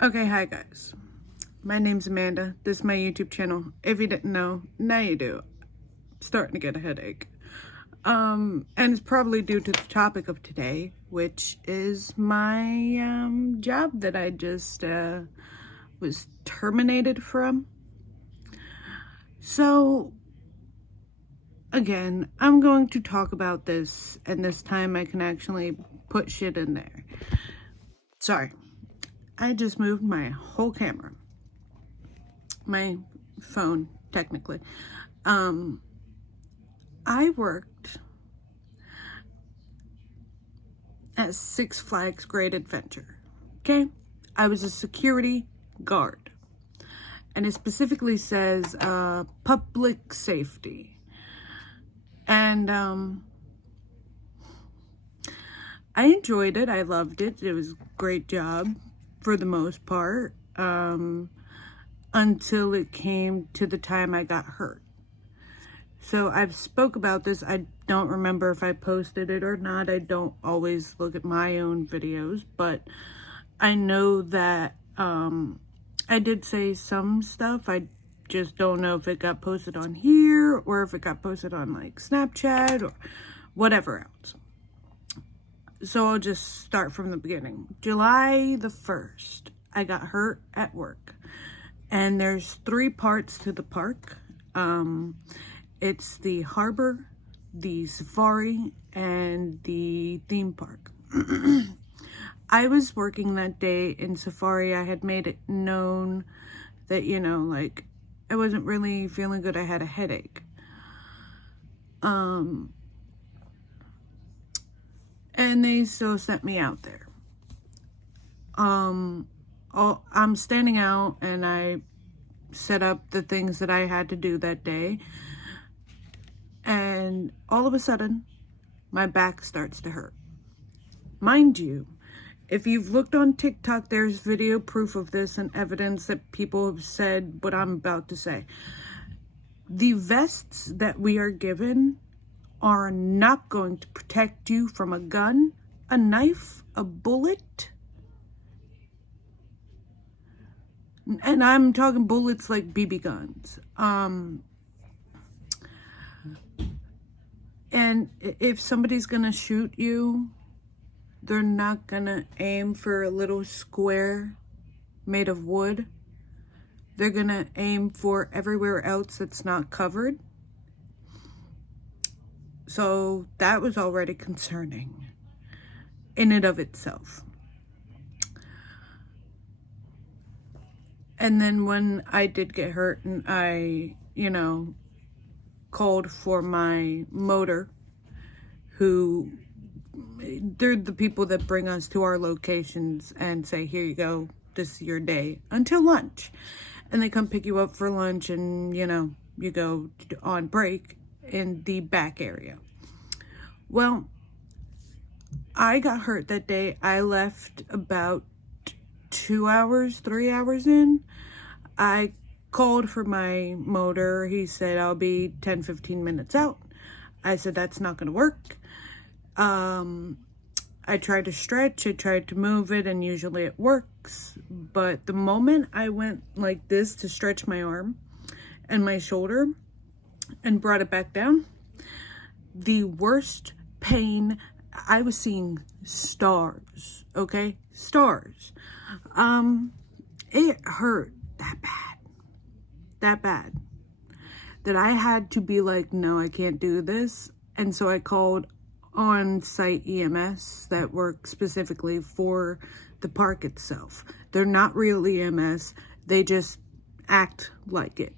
Okay, hi guys. My name's Amanda. This is my YouTube channel. If you didn't know, now you do. I'm starting to get a headache. And it's probably due to the topic of today, which is my job that I just was terminated from. So again, I'm going to talk about this, and this time I can actually put shit in there. Sorry. I just moved my whole camera. My phone, technically. I worked at Six Flags Great Adventure. Okay? I was a security guard. And it specifically says public safety. And I enjoyed it. I loved it. It was a great job for the most part. Until it came to the time I got hurt. So I've spoke about this. I don't remember if I posted it or not. I don't always look at my own videos, but I know that I did say some stuff. I just don't know if it got posted on here or if it got posted on like Snapchat or whatever else. So I'll just start from the beginning. July the 1st, I got hurt at work. And there's 3 parts to the park. It's the harbor, the safari, and the theme park. I was working that day in safari. I had made it known that, like, I wasn't really feeling good. I had a headache. And they still sent me out there. I'm standing out and I set up the things that I had to do that day. And all of a sudden, my back starts to hurt. Mind you, if you've looked on TikTok, there's video proof of this and evidence that people have said what I'm about to say. The vests that we are given are not going to protect you from a gun, a knife, a bullet. And I'm talking bullets like BB guns. And if somebody's gonna shoot you, they're not gonna aim for a little square made of wood. They're gonna aim for everywhere else that's not covered. So that was already concerning in and of itself. And then when I did get hurt and I, called for my motor, who, they're the people that bring us to our locations and say, here you go, this is your day, until lunch. And they come pick you up for lunch and, you go on break in the back area. Well, I got hurt that day. I left about 3 hours in. I called for my motor. He said I'll be 10-15 minutes out. I said that's not gonna work. I tried to stretch, I tried to move it, and usually it works. But the moment I went like this to stretch my arm and my shoulder and brought it back down, the worst pain, I was seeing stars, okay? Stars. It hurt that bad, that I had to be like, no, I can't do this. And so I called on-site EMS that work specifically for the park itself. They're not real EMS. They just act like it.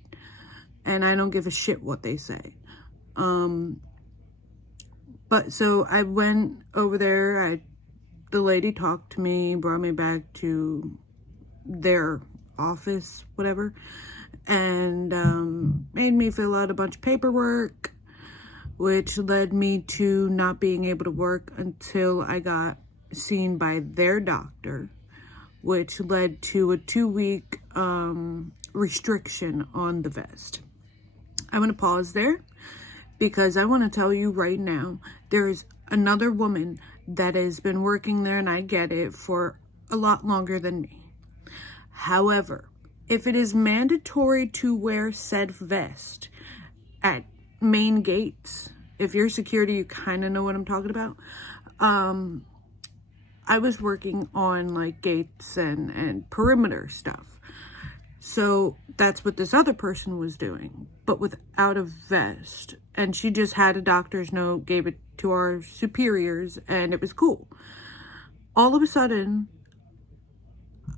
And I don't give a shit what they say. But so I went over there. The lady talked to me, brought me back to their office, whatever, and made me fill out a bunch of paperwork, which led me to not being able to work until I got seen by their doctor, which led to a 2-week restriction on the vest. I'm going to pause there because I want to tell you right now, there's another woman that has been working there, and I get it, for a lot longer than me. However, if it is mandatory to wear said vest at main gates, if you're security, you kind of know what I'm talking about. I was working on like gates and perimeter stuff. So that's what this other person was doing, but without a vest. And she just had a doctor's note, gave it to our superiors, and it was cool. All of a sudden,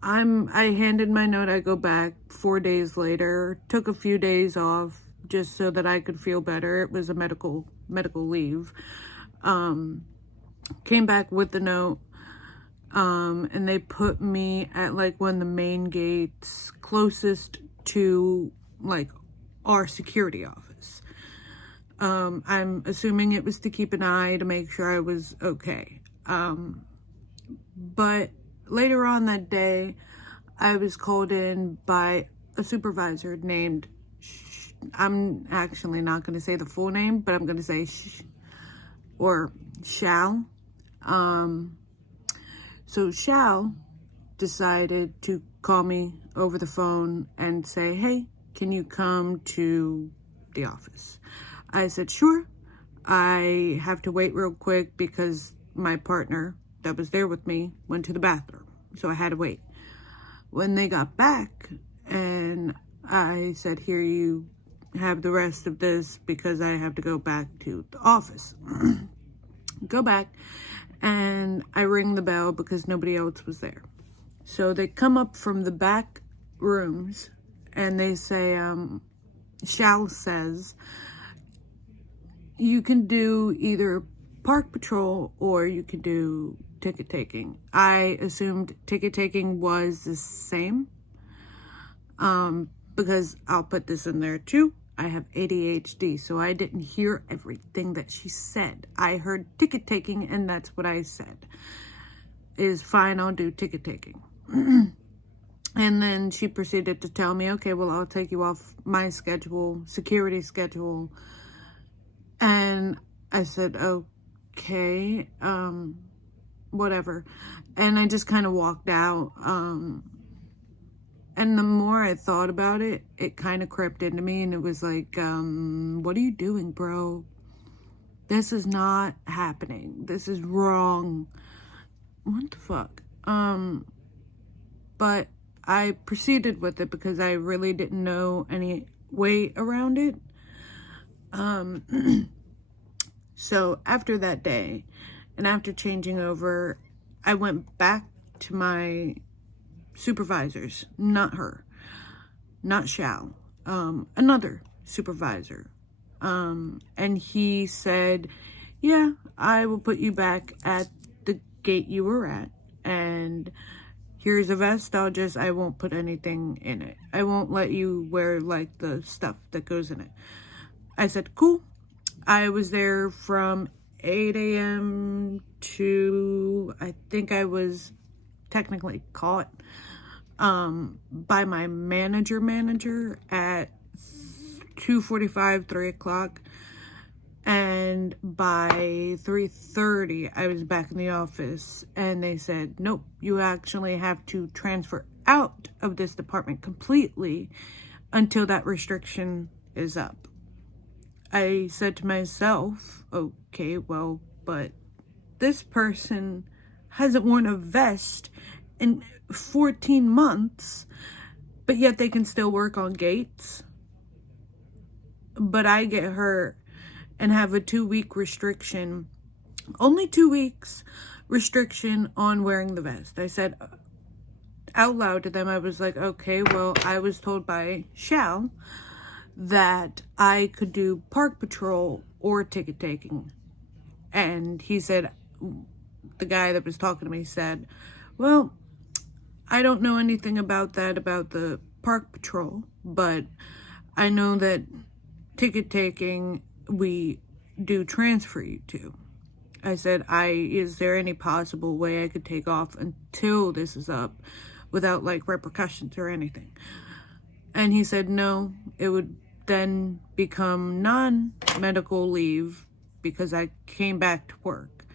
I handed my note, I go back 4 days later, took a few days off just so that I could feel better. It was a medical leave. Came back with the note. And they put me at like one of the main gates closest to like our security office. I'm assuming it was to keep an eye to make sure I was okay. But later on that day, I was called in by a supervisor named, I'm actually not going to say the full name, but I'm going to say Shal. So Shal decided to call me over the phone and say, hey, can you come to the office? I said, sure. I have to wait real quick because my partner that was there with me went to the bathroom. So I had to wait. When they got back and I said, here, you have the rest of this because I have to go back to the office. Go back. And I ring the bell because nobody else was there. So they come up from the back rooms and they say, Shal says, you can do either park patrol or you can do ticket taking. I assumed ticket taking was the same because I'll put this in there too. I have ADHD, so I didn't hear everything that she said. I heard ticket taking, and that's what I said. Is fine, I'll do ticket taking. And then she proceeded to tell me, okay, well, I'll take you off my schedule, security schedule. And I said, okay, whatever. And I just kind of walked out. And the more I thought about it, it kind of crept into me and it was like, what are you doing, bro? This is not happening. This is wrong. What the fuck? But I proceeded with it because I really didn't know any way around it. So after that day and after changing over, I went back to my supervisors, not her, not Shal, another supervisor. And he said, yeah, I will put you back at the gate you were at. And here's a vest. I won't put anything in it. I won't let you wear like the stuff that goes in it. I said, cool. I was there from 8 a.m. to, I think I was technically caught by my manager at 2:45, 3 o'clock. And by 3:30, I was back in the office and they said, nope, you actually have to transfer out of this department completely until that restriction is up. I said to myself, okay, well, but this person hasn't worn a vest in 14 months, but yet they can still work on gates. But I get hurt and have a 2-week restriction, only 2 weeks restriction on wearing the vest. I said out loud to them, I was like, okay, well, I was told by Shal that I could do park patrol or ticket taking. And he said, the guy that was talking to me said, well, I don't know anything about that, about the park patrol, but I know that ticket taking, we do transfer you to. I said, is there any possible way I could take off until this is up without like repercussions or anything? And he said, no, it would then become non-medical leave because I came back to work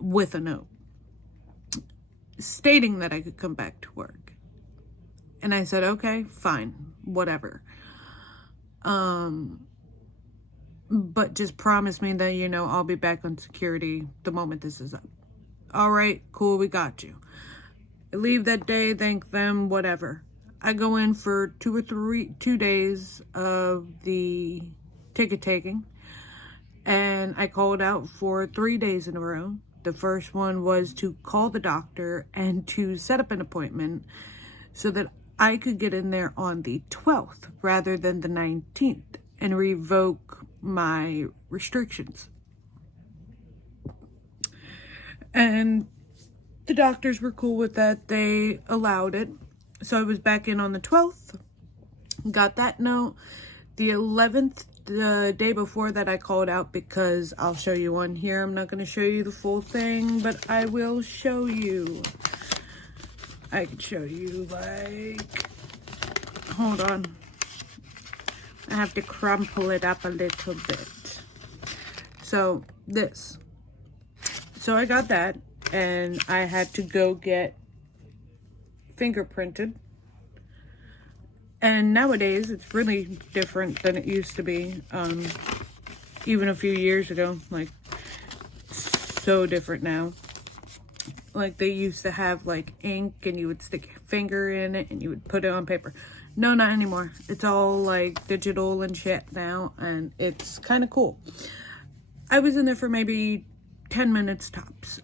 with a note stating that I could come back to work. And I said, okay, fine, whatever. But just promise me that, you know, I'll be back on security the moment this is up. All right, cool, we got you. I leave that day, thank them, whatever. I go in for 2 days of the ticket taking, and I called out for 3 days in a row. The first one was to call the doctor and to set up an appointment so that I could get in there on the 12th rather than the 19th and revoke my restrictions. And the doctors were cool with that. They allowed it. So I was back in on the 12th, got that note. The 11th, the day before that, I called out because I'll show you on here. I'm not going to show you the full thing, but I will show you. I can show you, like, hold on. I have to crumple it up a little bit. So this. So I got that, and I had to go get fingerprinted. And nowadays, it's really different than it used to be. Even a few years ago, like, so different now. Like, they used to have, like, ink, and you would stick your finger in it, and you would put it on paper. No, not anymore. It's all, like, digital and shit now, and it's kind of cool. I was in there for maybe 10 minutes tops.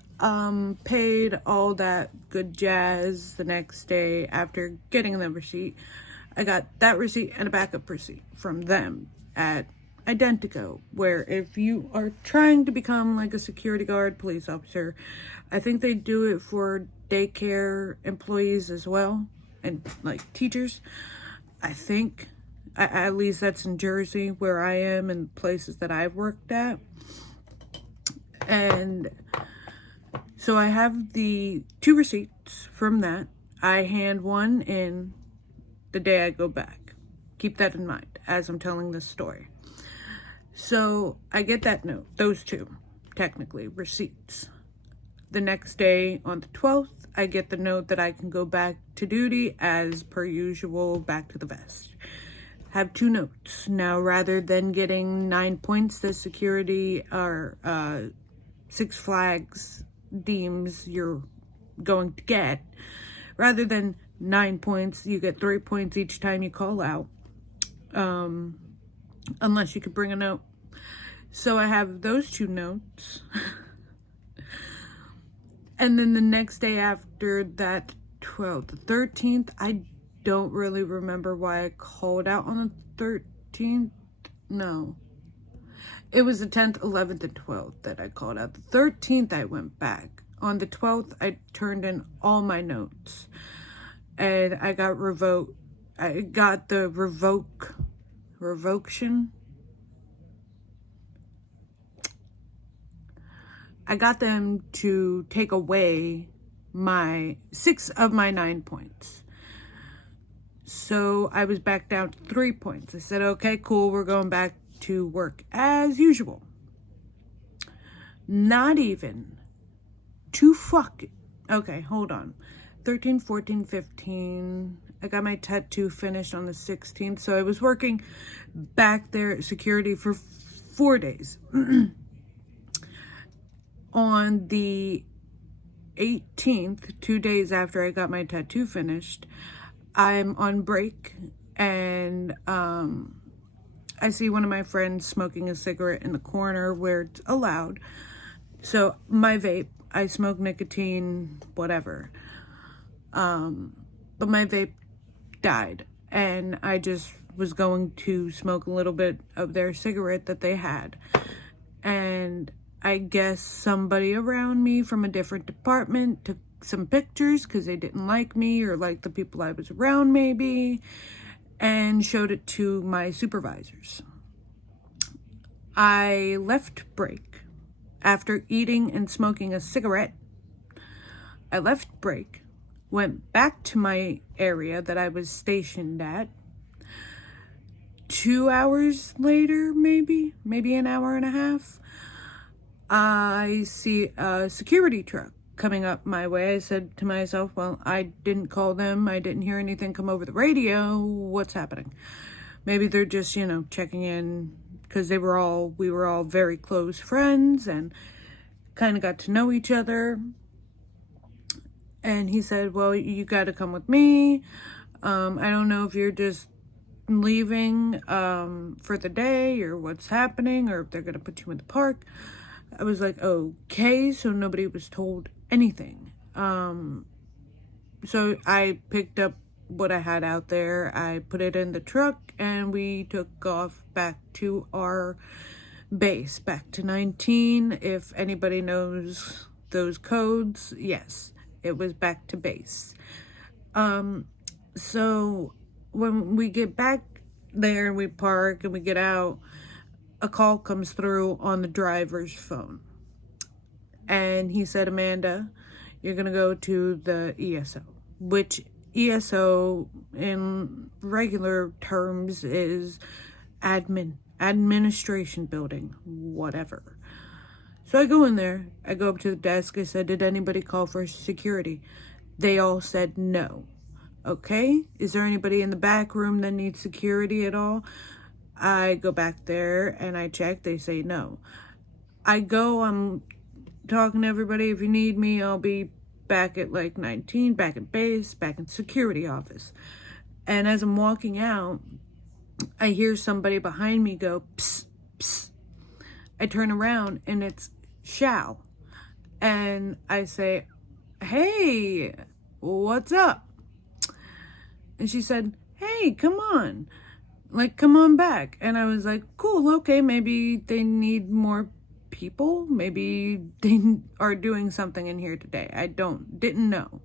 Paid all that good jazz the next day after getting the receipt. I got that receipt and a backup receipt from them at Identico, where if you are trying to become like a security guard, police officer, I think they do it for daycare employees as well, and like teachers. I think, at least that's in Jersey where I am and places that I've worked at. And so I have the 2 receipts from that. I hand one in the day I go back. Keep that in mind as I'm telling this story. So I get that note, those 2, technically, receipts. The next day on the 12th, I get the note that I can go back to duty as per usual, back to the vest. Have 2 notes. Now, rather than getting 9 points that security or Six Flags deems you're going to get, rather than 9 points, you get 3 points each time you call out, unless you could bring a note. So I have those 2 notes. And then the next day after that, 12th, the 13th, I don't really remember why I called out on the 13th. No. It was the 10th, 11th, and 12th that I called out. The 13th, I went back. On the 12th, I turned in all my notes. And I got revoked. I got the revocation. I got them to take away my 6 of my 9 points. So I was back down to 3 points. I said, okay, cool, we're going back to work as usual. Not even 2 okay, hold on. 13, 14, 15. I got my tattoo finished on the 16th. So I was working back there at security for 4 days. On the 18th, 2 days after I got my tattoo finished, I'm on break, and I see one of my friends smoking a cigarette in the corner where it's allowed. So my vape, I smoke nicotine, whatever. But my vape died, and I just was going to smoke a little bit of their cigarette that they had. And I guess somebody around me from a different department took some pictures because they didn't like me or like the people I was around maybe, and showed it to my supervisors. I left break after eating and smoking a cigarette. I left break, went back to my area that I was stationed at. 2 hours later, maybe an hour and a half, I see a security truck coming up my way, I said to myself, well, I didn't call them. I didn't hear anything come over the radio. What's happening? Maybe they're just, checking in, because we were all very close friends and kind of got to know each other. And he said, well, you got to come with me. I don't know if you're just leaving for the day or what's happening, or if they're going to put you in the park. I was like, okay, so nobody was told anything. So I picked up what I had out there. I put it in the truck and we took off back to our base, back to 19. If anybody knows those codes, yes, it was back to base. So when we get back there, we park and we get out, a call comes through on the driver's phone. And he said, Amanda, you're going to go to the ESO, which ESO in regular terms is administration building, whatever. So I go in there, I go up to the desk, I said, did anybody call for security? They all said no. Okay, is there anybody in the back room that needs security at all? I go back there and I check, they say no. I'm talking to everybody, if you need me, I'll be back at like 19, back at base, back in security office. And as I'm walking out, I hear somebody behind me go, psst, psst. I turn around and it's Shao. And I say, hey, what's up? And she said, hey, come on. Like, come on back. And I was like, cool, okay, maybe they need more people. Maybe they are doing something in here today. I didn't know.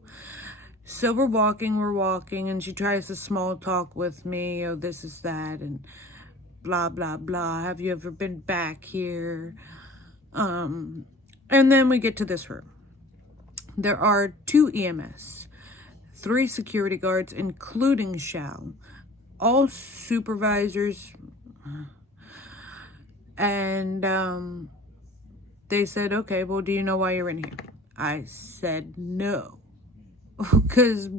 So we're walking, and she tries to small talk with me. Oh, this is that, and blah, blah, blah. Have you ever been back here? And then we get to this room. There are 2 EMS, 3 security guards, including Shao, all supervisors, and they said, okay, well, do you know why you're in here? I said no, because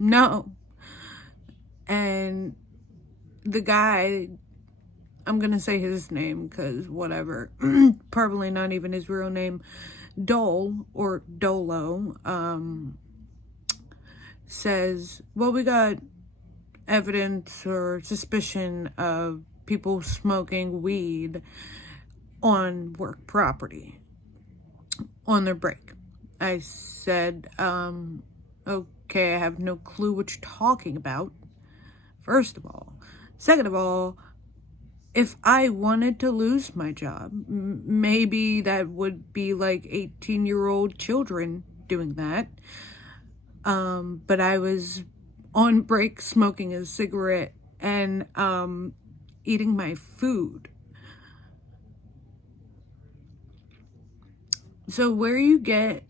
no. And the guy, I'm gonna say his name because whatever, probably not even his real name, Dolo, says, well, we got evidence or suspicion of people smoking weed on work property on their break. I said, okay, I have no clue what you're talking about, first of all. Second of all, if I wanted to lose my job, maybe that would be like 18-year-old children doing that. But I was on break smoking a cigarette and eating my food. So where you get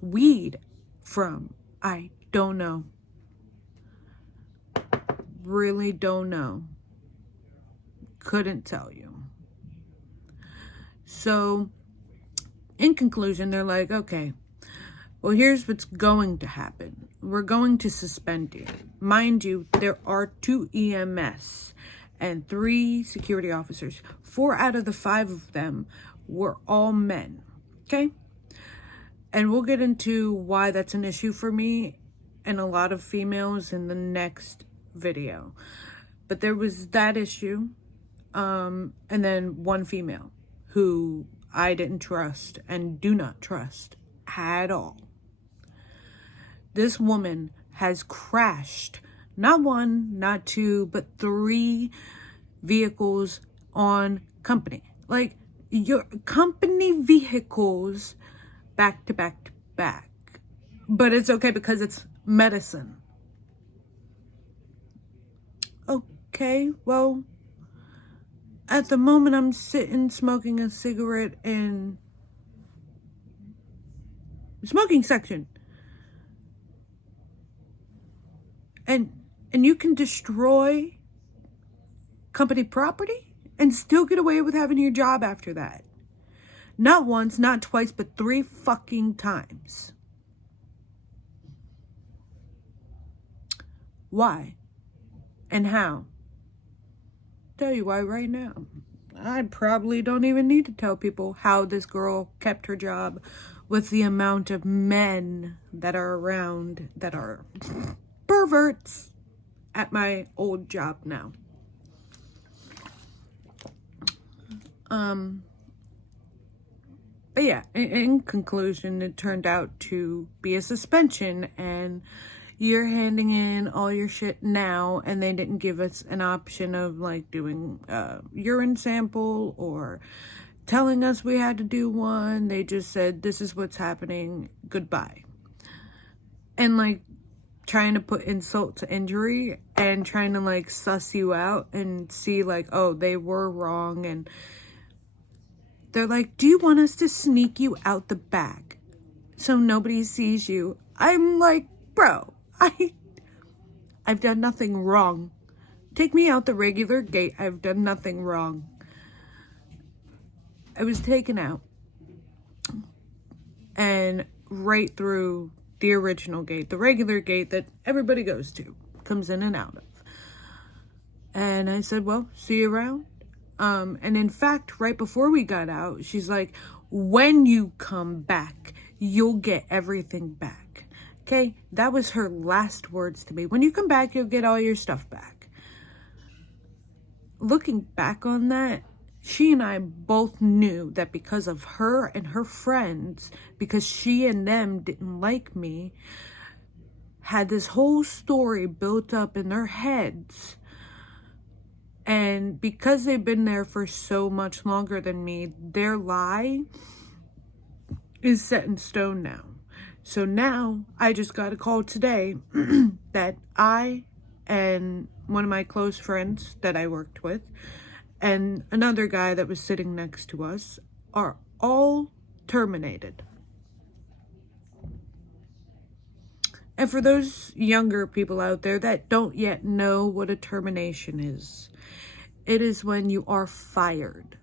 weed from, I don't know. Really don't know. Couldn't tell you. So in conclusion, they're like, okay, well, here's what's going to happen. We're going to suspend you. Mind you, there are 2 EMS and 3 security officers. 4 out of the 5 of them were all men. Okay? And we'll get into why that's an issue for me and a lot of females in the next video. But there was that issue. And then 1 female who I didn't trust and do not trust at all. This woman has crashed not 1, not 2, but 3 vehicles on company. Like, your company vehicles back to back to back. But it's okay because it's medicine. Okay, well, at the moment I'm sitting smoking a cigarette in the smoking section. And you can destroy company property and still get away with having your job after that. Not once, not twice, but 3 fucking times. Why? And how? Tell you why right now. I probably don't even need to tell people how this girl kept her job with the amount of men that are around that are perverts at my old job now. But yeah, in conclusion, it turned out to be a suspension, and you're handing in all your shit now, and they didn't give us an option of like doing a urine sample or telling us we had to do one. They just said, this is what's happening, goodbye. And like trying to put insult to injury and trying to like suss you out and see like, oh, they were wrong. And they're like, do you want us to sneak you out the back so nobody sees you? I'm like, bro, I've done nothing wrong. Take me out the regular gate. I've done nothing wrong. I was taken out and right through the original gate, the regular gate that everybody goes to, comes in and out of. And I said, well, see you around. And in fact, right before we got out, she's like, when you come back, you'll get everything back. Okay? That was her last words to me. When you come back, you'll get all your stuff back. Looking back on that, she and I both knew that because of her and her friends, because she and them didn't like me, had this whole story built up in their heads. And because they've been there for so much longer than me, their lie is set in stone now. So now I just got a call today that I and one of my close friends that I worked with and another guy that was sitting next to us are all terminated. And for those younger people out there that don't yet know what a termination is, it is when you are fired,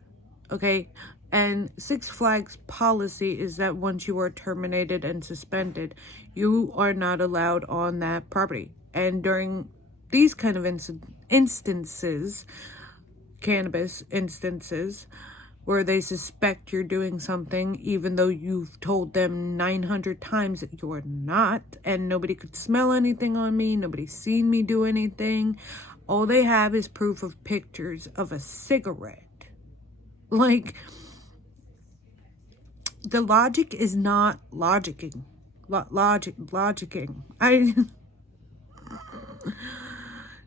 okay? And Six Flags policy is that once you are terminated and suspended, you are not allowed on that property. And during these kind of instances, cannabis instances, where they suspect you're doing something even though you've told them 900 times that you're not, and nobody could smell anything on me, nobody's seen me do anything. All they have is proof of pictures of a cigarette. Like, the logic is not logicking. Logicking.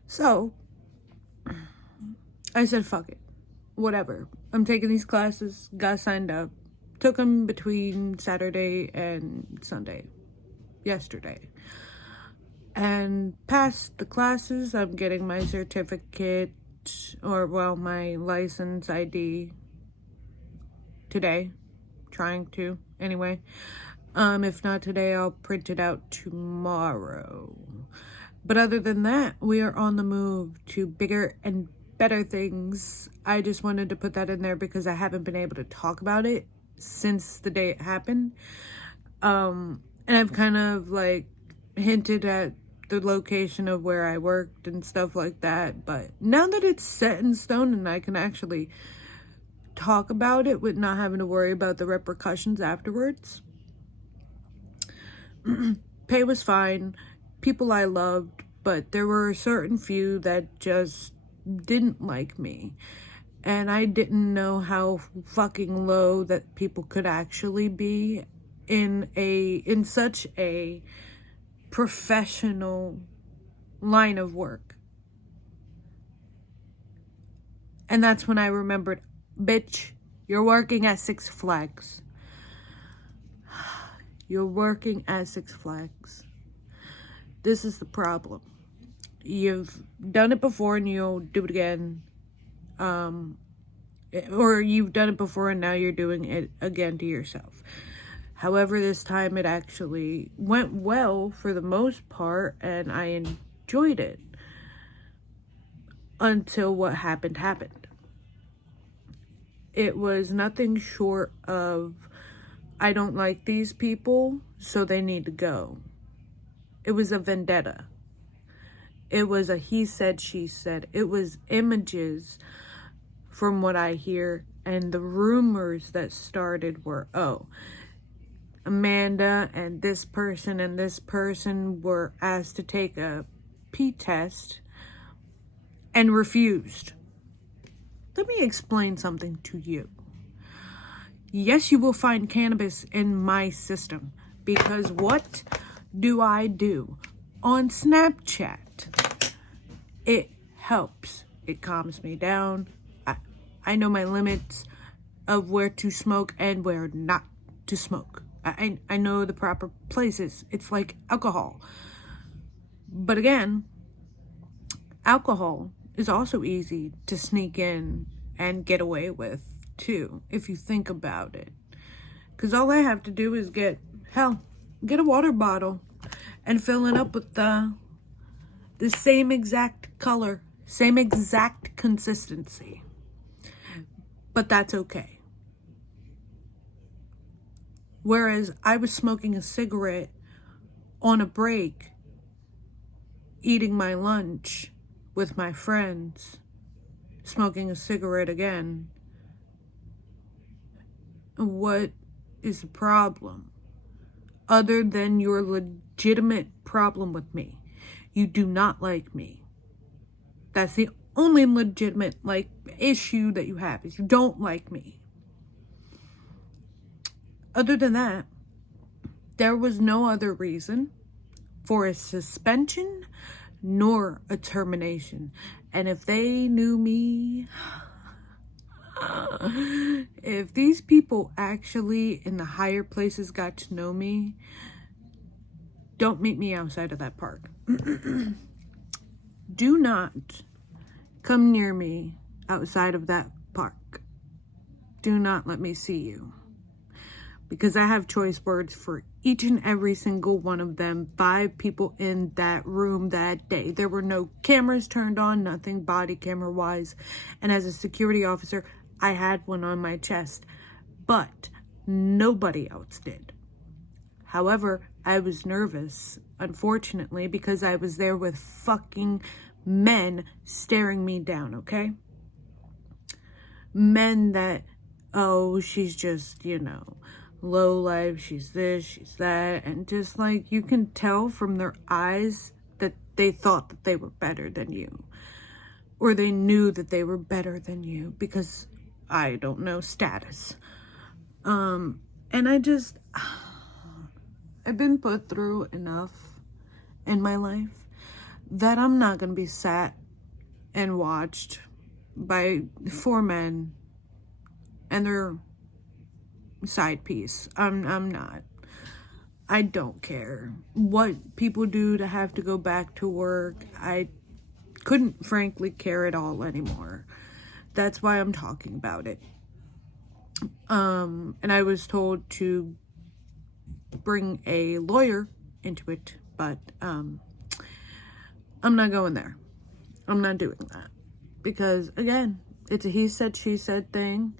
So, I said, fuck it. Whatever. I'm taking these classes. Got signed up. Took them between Saturday and Sunday. Yesterday. And past the classes, I'm getting my certificate, or well, my license ID today. Trying to, anyway. If not today, I'll print it out tomorrow. But other than that, we are on the move to bigger and better things. I just wanted to put that in there because I haven't been able to talk about it since the day it happened. And I've kind of like hinted at the location of where I worked and stuff like that. But now that it's set in stone and I can actually talk about it with not having to worry about the repercussions afterwards. Pay was fine. People I loved, but there were a certain few that just didn't like me. And I didn't know how fucking low that people could actually be in such a professional line of work. And that's when I remembered, bitch, you're working at Six Flags. You're working at Six Flags. This is the problem. You've done it before and you'll do it again. Or you've done it before and now you're doing it again to yourself. However, this time it actually went well for the most part and I enjoyed it. Until what happened. It was nothing short of, I don't like these people, so they need to go. It was a vendetta. It was a he said, she said. It was images from what I hear. And the rumors that started were, oh, Amanda and this person were asked to take a pee test and refused. Let me explain something to you. Yes, you will find cannabis in my system, because what do I do on Snapchat? It helps. It calms me down. I know my limits of where to smoke and where not to smoke. I know the proper places. It's like alcohol. But again, alcohol is also easy to sneak in and get away with too, if you think about it. Because all I have to do is get a water bottle and fill it up with the same exact color, same exact consistency. But that's okay. Whereas I was smoking a cigarette on a break, eating my lunch with my friends, smoking a cigarette again. What is the problem? Other than your legitimate problem with me. You do not like me. That's the only legitimate, issue that you have, is you don't like me. Other than that, there was no other reason for a suspension nor a termination. And if they knew me, if these people actually in the higher places got to know me, don't meet me outside of that park. Do not come near me outside of that park. Do not let me see you. Because I have choice words for each and every single one of them. 5 people in that room that day. There were no cameras turned on, nothing body camera wise. And as a security officer, I had one on my chest. But nobody else did. However, I was nervous, unfortunately, because I was there with fucking men staring me down, okay? Men that, oh, she's just, low life, she's this, she's that, and just you can tell from their eyes that they thought that they were better than you, or they knew that they were better than you, because I don't know, status. And I've been put through enough in my life that I'm not gonna be sat and watched by 4 men and their side piece. I'm not. I don't care what people do to have to go back to work. I couldn't frankly care at all anymore. That's why I'm talking about it. And I was told to bring a lawyer into it, but I'm not going there. I'm not doing that. Because again, it's a he said, she said thing.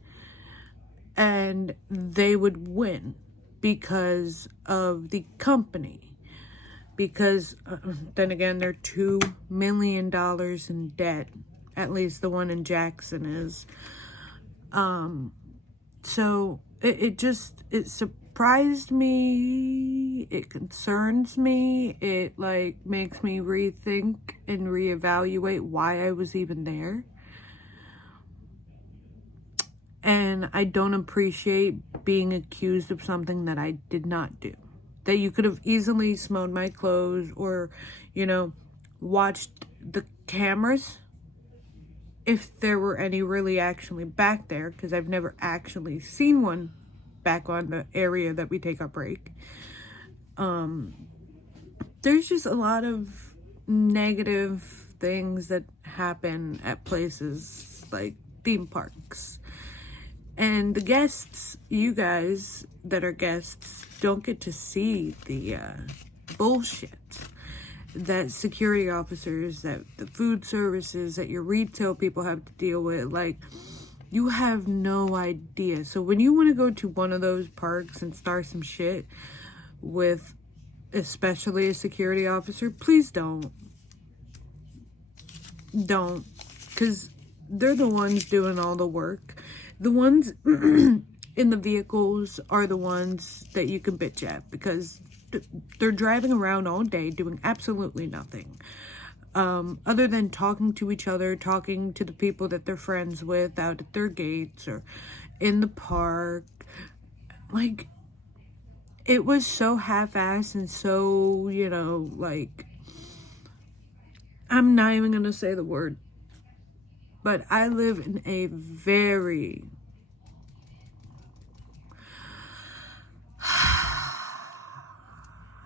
And they would win because of the company. Because, then again, they're $2 million in debt. At least the one in Jackson is. So, it surprised me. It concerns me. It, makes me rethink and reevaluate why I was even there. And I don't appreciate being accused of something that I did not do. That you could have easily smelled my clothes or, watched the cameras. If there were any really actually back there. Because I've never actually seen one back on the area that we take our break. There's just a lot of negative things that happen at places like theme parks. And the guests, you guys that are guests, don't get to see the bullshit that security officers, that the food services, that your retail people have to deal with. You have no idea. So when you want to go to one of those parks and start some shit with especially a security officer, please don't. Don't. Because they're the ones doing all the work. The ones in the vehicles are the ones that you can bitch at, because they're driving around all day doing absolutely nothing. Other than talking to each other, talking to the people that they're friends with out at their gates or in the park. Like, it was so half-assed and so, you know, like, I'm not even gonna say the word, but I live in a very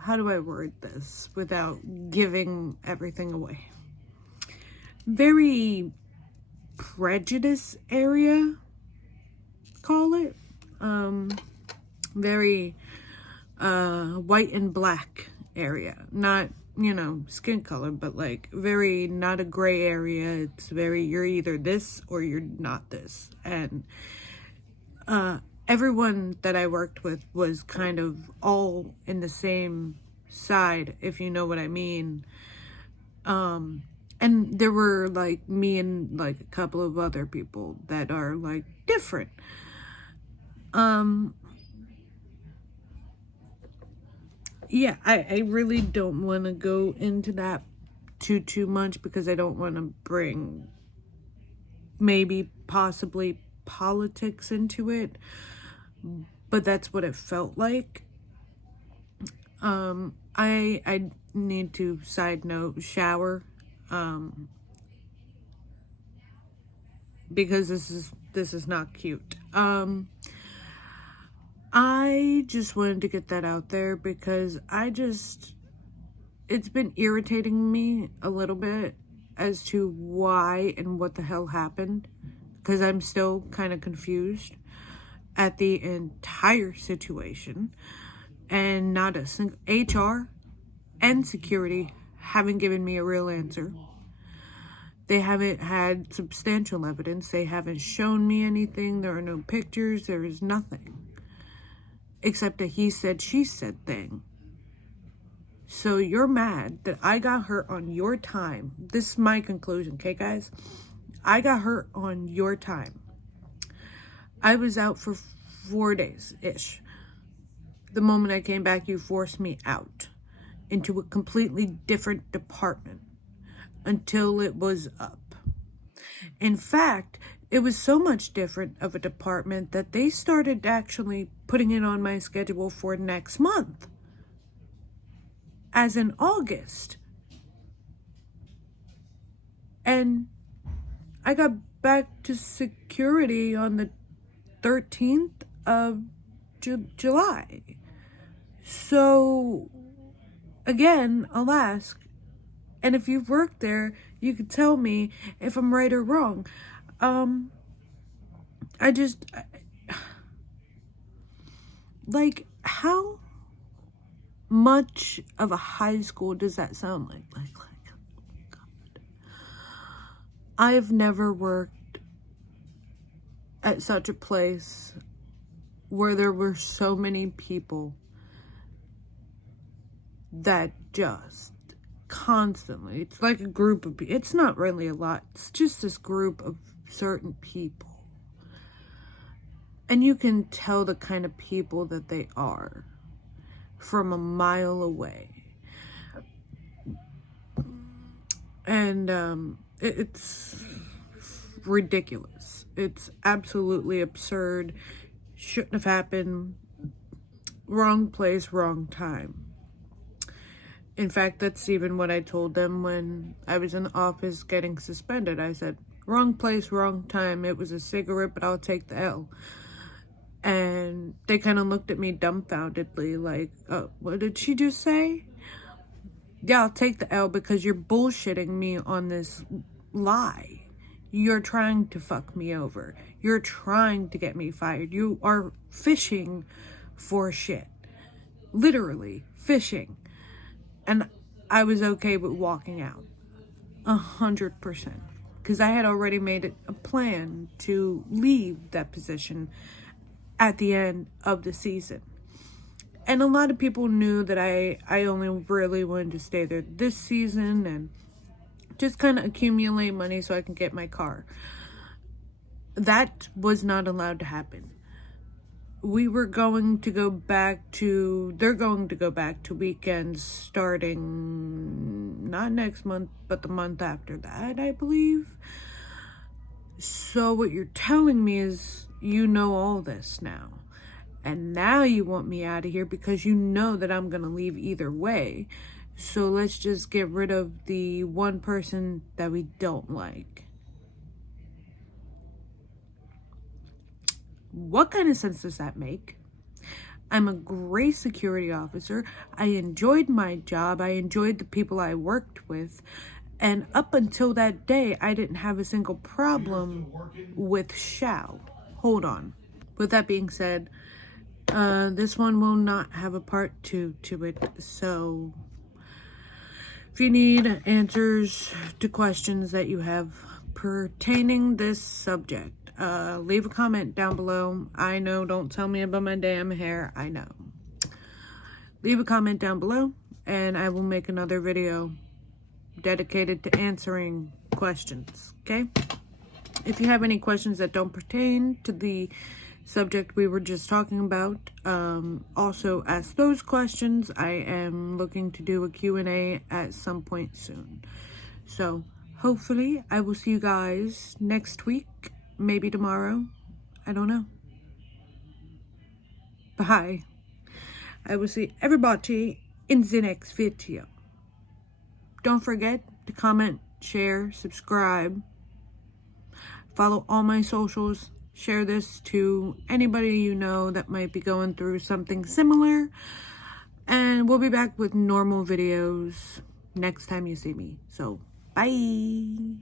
how do I word this without giving everything away? Very prejudice area, call it. Very white and black area. Not, you know, skin color, but like very not a gray area. It's very, you're either this or you're not this. And everyone that I worked with was kind of all in the same side, if you know what I mean. And there were like me and like a couple of other people that are like different. Yeah, I really don't want to go into that too much, because I don't want to bring maybe possibly politics into it, but that's what it felt like. I need to, side note, shower, because this is not cute. I just wanted to get that out there, because it's been irritating me a little bit as to why and what the hell happened, because I'm still kind of confused at the entire situation, and not a single HR and security haven't given me a real answer. They haven't had substantial evidence. They haven't shown me anything. There are no pictures. There is nothing except a he said, she said thing. So you're mad that I got hurt on your time. This is my conclusion, okay, guys? I got hurt on your time. I was out for 4 days-ish. The moment I came back, you forced me out into a completely different department until it was up. In fact, it was so much different of a department that they started actually putting it on my schedule for next month, as in August. And I got back to security on the 13th of July. So, again, I'll ask, and if you've worked there, you could tell me if I'm right or wrong. Like, how much of a high school does that sound like? Like, God. I've never worked at such a place where there were so many people that just constantly, it's like a group of people. It's not really a lot. It's just this group of certain people. And you can tell the kind of people that they are from a mile away. And it's ridiculous. It's absolutely absurd. Shouldn't have happened. Wrong place, wrong time. In fact, that's even what I told them when I was in the office getting suspended. I said, wrong place, wrong time. It was a cigarette, but I'll take the L. And they kind of looked at me dumbfoundedly, like, oh, what did she just say? Yeah, I'll take the L because you're bullshitting me on this lie. You're trying to fuck me over. You're trying to get me fired. You are fishing for shit. Literally, fishing. And I was okay with walking out. 100%. because I had already made it a plan to leave that position at the end of the season. And a lot of people knew that I only really wanted to stay there this season and just kind of accumulate money so I can get my car. That was not allowed to happen. We were going to go back to, they're going to go back to weekends starting not next month, but the month after that, I believe. So what you're telling me is you know all this now. And now you want me out of here because you know that I'm going to leave either way. So let's just get rid of the one person that we don't like. What kind of sense does that make? I'm a great security officer. I enjoyed my job. I enjoyed the people I worked with. And up until that day, I didn't have a single problem with Xiao. Hold on. With that being said, this one will not have a part 2 to it, so if you need answers to questions that you have pertaining this subject, leave a comment down below. I know, don't tell me about my damn hair, I know. Leave a comment down below, and I will make another video dedicated to answering questions, okay? If you have any questions that don't pertain to the subject we were just talking about, also ask those questions. I am looking to do a Q&A at some point soon. So hopefully I will see you guys next week, maybe tomorrow. I don't know. Bye. I will see everybody in the next video. Don't forget to comment, share, subscribe, follow all my socials. Share this to anybody you know that might be going through something similar. And we'll be back with normal videos next time you see me. So, bye.